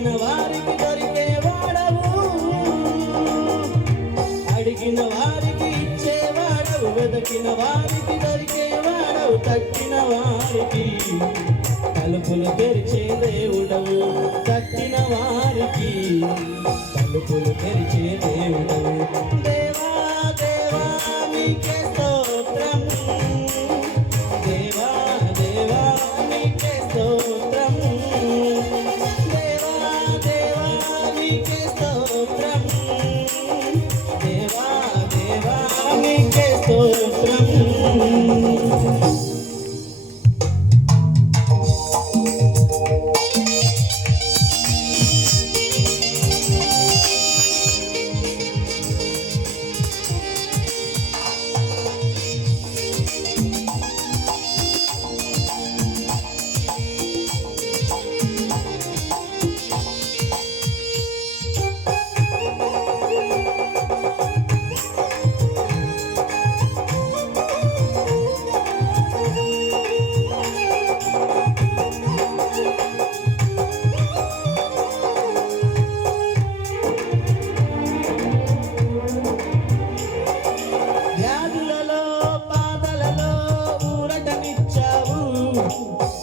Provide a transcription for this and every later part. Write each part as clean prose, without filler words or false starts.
అడిగిన వారికి దొరికే వాడవు, అడిగిన వారికి ఇచ్చేవాడవు, వెదకిన వారికి దొరికే వాడవు, తట్టిన వారికి తలుపులు తెరిచే దేవుడవు, తట్టిన వారికి తలుపులు తెరిచే దేవుడవు. దేవా దేవా నీకే స్తోత్రం, దేవా దేవా నీకే స్తోత్రం, దేవా దేవా నీకే స్తోత్రం, దేవా దేవా నీకే స్తోత్రం.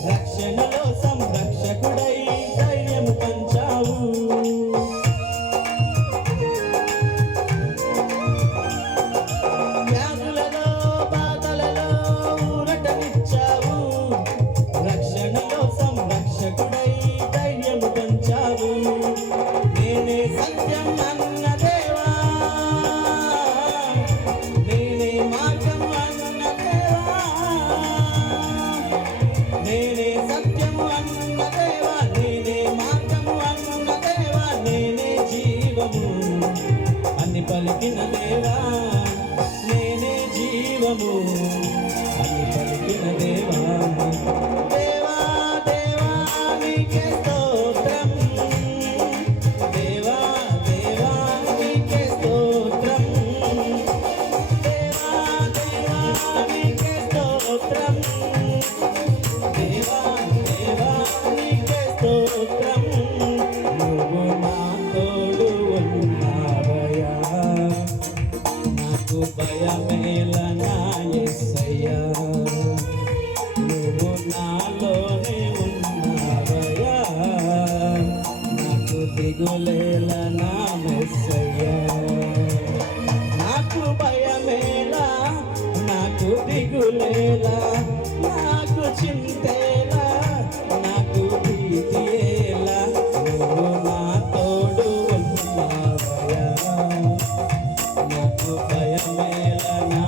రక్షణలో సంరక్షకుడై ధైర్యము పంచావు, వ్యాధులలో బాధలలో ఊరటనిచ్చావు, రక్షణలో సంరక్షకుడై ధైర్యము పంచావు. నేనే సత్యం అన్న దేవా, నేనే మార్గం అన్న దేవా, నేనే సత్యము అన్న దేవా, నేనే మార్గము అన్న దేవా, నేనే జీవము అని పలికిన దేవా, నేనే జీవము అని పలికిన దేవా. దేవా దేవా నీకే స్తోత్రం, దేవా దేవా నీకే స్తోత్రం, దేవా దేవా నీకే స్తోత్రం, దేవా దేవా నీకే స్తోత్రం. నువ్వు నా తోడు ఉన్నావయ్యా, నాకు భయమేల నా యేసయ్యా, నువ్వు నాలోనే ఉన్నావయ్యా, నాకు దిగులేల నా మెస్సయ్యా, నాకు భయమేలా, నాకు దిగులేలా, నాకు చింతేలా, నాకు భీతియేలా, నువ్వు నా తోడు ఉన్నావయ్యా, నాకు భయమేలా నా